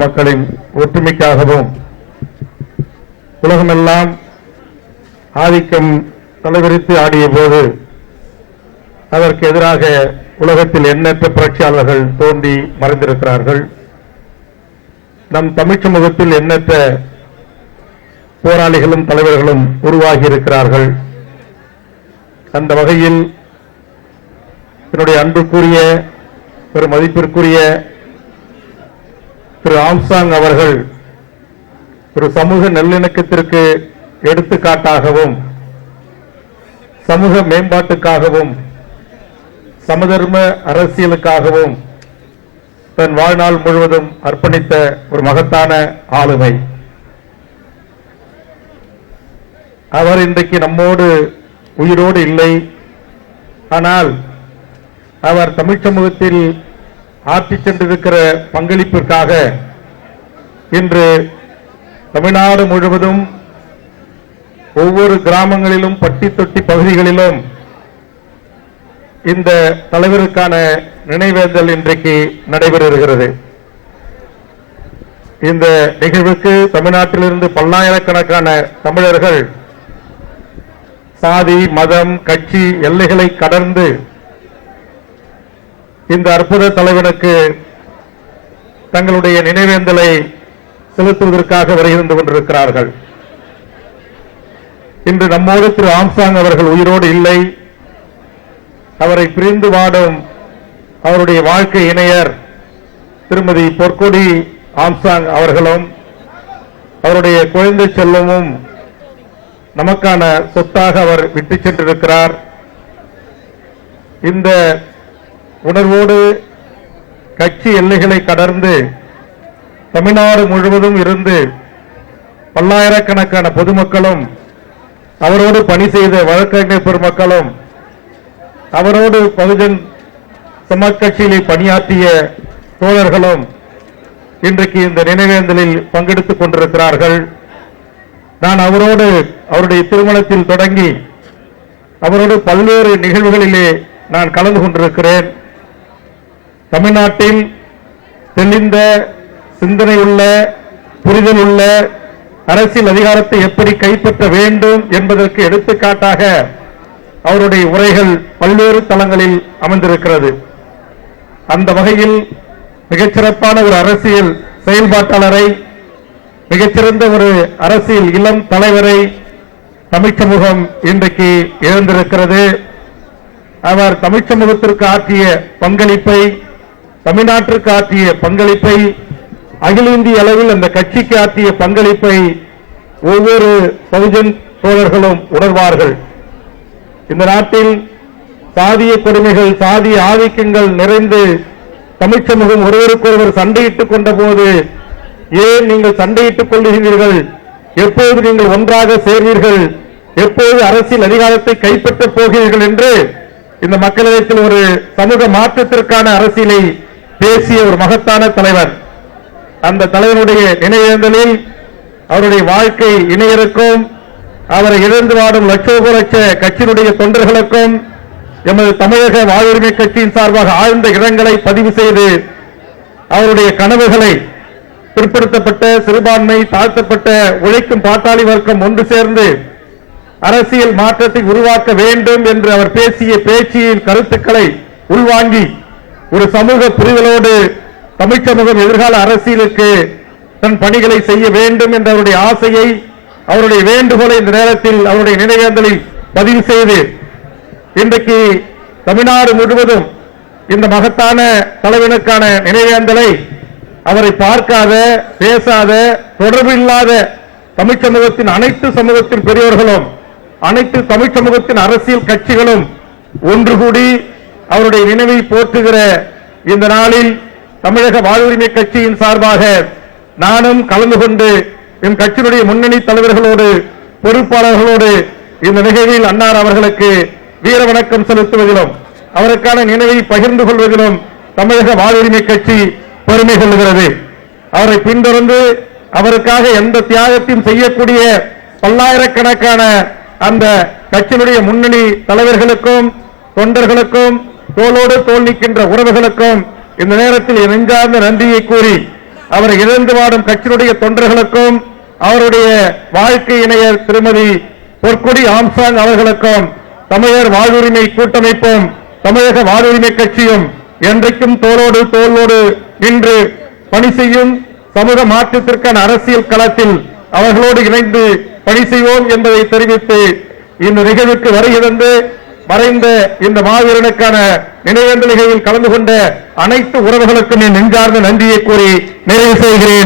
மக்களின் ஒற்றுமைக்காகவும் உலகமெல்லாம் ஆதிக்கம் தலைவிரித்து ஆடிய போது அதற்கு எதிராக உலகத்தில் எண்ணற்ற புரட்சியாளர்கள் தோன்றி மறைந்திருக்கிறார்கள். நம் தமிழ் சமூகத்தில் எண்ணற்ற போராளிகளும் தலைவர்களும் உருவாகி இருக்கிறார்கள். அந்த வகையில் என்னுடைய அன்புக்குரிய பெரும் மதிப்பிற்குரிய திரு ஆம்சாங் அவர்கள் ஒரு சமூக நல்லிணக்கத்திற்கு எடுத்துக்காட்டாகவும் சமூக மேம்பாட்டுக்காகவும் சமதர்ம அரசியலுக்காகவும் தன் வாழ்நாள் முழுவதும் அர்ப்பணித்த ஒரு மகத்தான ஆளுமை. அவர் இன்றைக்கு நம்மோடு உயிரோடு இல்லை. ஆனால் அவர் தமிழ் சமூகத்தில் ஆற்றி சென்றிருக்கிற பங்களிப்பிற்காக இன்று தமிழ்நாடு முழுவதும் ஒவ்வொரு கிராமங்களிலும் பட்டி தொட்டி பகுதிகளிலும் இந்த தலைவருக்கான நினைவேந்தல் இன்றைக்கு நடைபெறுகிறது. இந்த நிகழ்வுக்கு தமிழ்நாட்டிலிருந்து பல்லாயிரக்கணக்கான தமிழர்கள் சாதி மதம் கட்சி எல்லைகளை கடந்து இந்த அற்புத தலைவனுக்கு தங்களுடைய நினைவேந்தலை செலுத்துவதற்காக வருகின்ற கொண்டிருக்கிறார்கள். இன்று நம்மோடு திரு ஆம்சாங் அவர்கள் உயிரோடு இல்லை. அவரை பிரிந்து வாடும் அவருடைய வாழ்க்கை இணையர் திருமதி பொற்கொடி ஆம்சாங் அவர்களும் அவருடைய குழந்தை செல்வமும் நமக்கான சொத்தாக அவர் விட்டு சென்றிருக்கிறார். இந்த உணர்வோடு கட்சி எல்லைகளை கடந்து தமிழ்நாடு முழுவதும் இருந்து பல்லாயிரக்கணக்கான பொதுமக்களும் அவரோடு பணி செய்த வழக்கறிஞர் பெருமக்களும் அவரோடு பகுஜன் சமாஜ் கட்சியில் பணியாற்றிய தோழர்களும் இன்றைக்கு இந்த நினைவேந்தலில் பங்கெடுத்துக் கொண்டிருக்கிறார்கள். நான் அவரோடு அவருடைய திருமணத்தில் தொடங்கி அவரோடு பல்வேறு நிகழ்வுகளிலே நான் கலந்து கொண்டிருக்கிறேன். தமிழ்நாட்டில் தெளிந்த சிந்தனை உள்ள புரிதல் உள்ள அரசியல் அதிகாரத்தை எப்படி கைப்பற்ற வேண்டும் என்பதற்கு எடுத்துக்காட்டாக அவருடைய உரைகள் பல்வேறு தளங்களில் அமைந்திருக்கிறது. அந்த வகையில் மிகச்சிறப்பான ஒரு அரசியல் செயல்பாட்டாளரை மிகச்சிறந்த ஒரு அரசியல் இளம் தலைவரை தமிழ் சமூகம் இன்றைக்கு இழந்திருக்கிறது. அவர் தமிழ் சமூகத்திற்கு ஆற்றிய பங்களிப்பை தமிழ்நாட்டிற்கு ஆற்றிய பங்களிப்பை அகில இந்திய அளவில் அந்த கட்சிக்கு ஆற்றிய பங்களிப்பை ஒவ்வொரு பகுஜன் தோழர்களும் உணர்வார்கள். இந்த நாட்டில் சாதிய கொடுமைகள் சாதிய ஆதிக்கங்கள் நிறைந்து தமிழ் சமூகம் ஒருவருக்கொருவர் சண்டையிட்டுக் கொண்ட போது ஏன் நீங்கள் சண்டையிட்டுக் கொள்ளுகிறீர்கள், எப்போது நீங்கள் ஒன்றாக சேர்வீர்கள், எப்போது அரசியல் அதிகாரத்தை கைப்பற்றப் போகிறீர்கள் என்று இந்த மக்களிடத்தில் ஒரு சமூக மாற்றத்திற்கான அரசியலை பேசிய ஒரு மகத்தான தலைவர். அந்த தலைவருடைய நினைவேந்தலில் அவருடைய வாழ்க்கை இணையருக்கும் அவரை இழந்து வாடும் லட்சோப லட்ச கட்சியினுடைய தொண்டர்களுக்கும் எமது தமிழக வாழ்வுரிமை கட்சியின் சார்பாக ஆழ்ந்த இரங்கலை பதிவு செய்து அவருடைய கனவுகளை பிற்படுத்தப்பட்ட சிறுபான்மை தாழ்த்தப்பட்ட உழைக்கும் பாட்டாளி வர்க்கம் ஒன்று சேர்ந்து அரசியல் மாற்றத்தை உருவாக்க வேண்டும் என்று அவர் பேசிய பேச்சியின் கருத்துக்களை உள்வாங்கி ஒரு சமூக புரிதலோடு தமிழ் சமூகம் எதிர்கால அரசியலுக்கு தன் பணிகளை செய்ய வேண்டும் என்ற அவருடைய ஆசையை அவருடைய வேண்டுகோளை இந்த நேரத்தில் அவருடைய நினைவேந்தலில் பதிவு செய்து இன்றைக்கு தமிழ்நாடு முழுவதும் இந்த மகத்தான தலைவனுக்கான நினைவேந்தலை அவரை பார்க்காத பேசாத தொடர்பு இல்லாத தமிழ் சமூகத்தின் அனைத்து சமூகத்தின் பெரியோர்களும் அனைத்து தமிழ் சமூகத்தின் அரசியல் கட்சிகளும் ஒன்று கூடி அவருடைய நினைவை போற்றுகிற இந்த நாளில் தமிழக வாழ்வுரிமை கட்சியின் சார்பாக நானும் கலந்து கொண்டு என் கட்சியினுடைய முன்னணி தலைவர்களோடு பொறுப்பாளர்களோடு இந்த நிகழ்வில் அன்னார் அவர்களுக்கு வீர வணக்கம் செலுத்துவதிலும் அவருக்கான நினைவை பகிர்ந்து கொள்வதிலும் தமிழக வாழ்வுரிமை கட்சி பெருமை கொள்கிறது. அவரை பின்தொடர்ந்து அவருக்காக எந்த தியாகத்தையும் செய்யக்கூடிய பல்லாயிரக்கணக்கான அந்த கட்சியினுடைய முன்னணி தலைவர்களுக்கும் தொண்டர்களுக்கும் தோளோடு தோல் நிற்கின்ற உறவுகளுக்கும் இந்த நேரத்தில் நெஞ்சார்ந்த நன்றியை கூறி அவர் இழந்து வாடும் கட்சியினுடைய தொண்டர்களுக்கும் அவருடைய வாழ்க்கை இணையர் திருமதி பொற்கொடி ஆம்சாங் அவர்களுக்கும் தமிழர் வாழ்வுரிமை கூட்டமைப்பும் தமிழக வாழ்வுரிமை கட்சியும் என்றைக்கும் தோளோடு தோளோடு நின்று பணி செய்யும். சமூக மாற்றத்திற்கான அரசியல் களத்தில் அவர்களோடு இணைந்து பணி செய்வோம் என்பதை தெரிவித்து இந்த நிகழ்வுக்கு வருகிறது. மறைந்த இந்த மாவீரனுக்கான நினைவேந்தல் நிகழ்வில் கலந்து கொண்ட அனைத்து உறவுகளுக்கும் என் நெஞ்சார்ந்த நன்றியை கூறி நிறைவு செய்கிறேன்.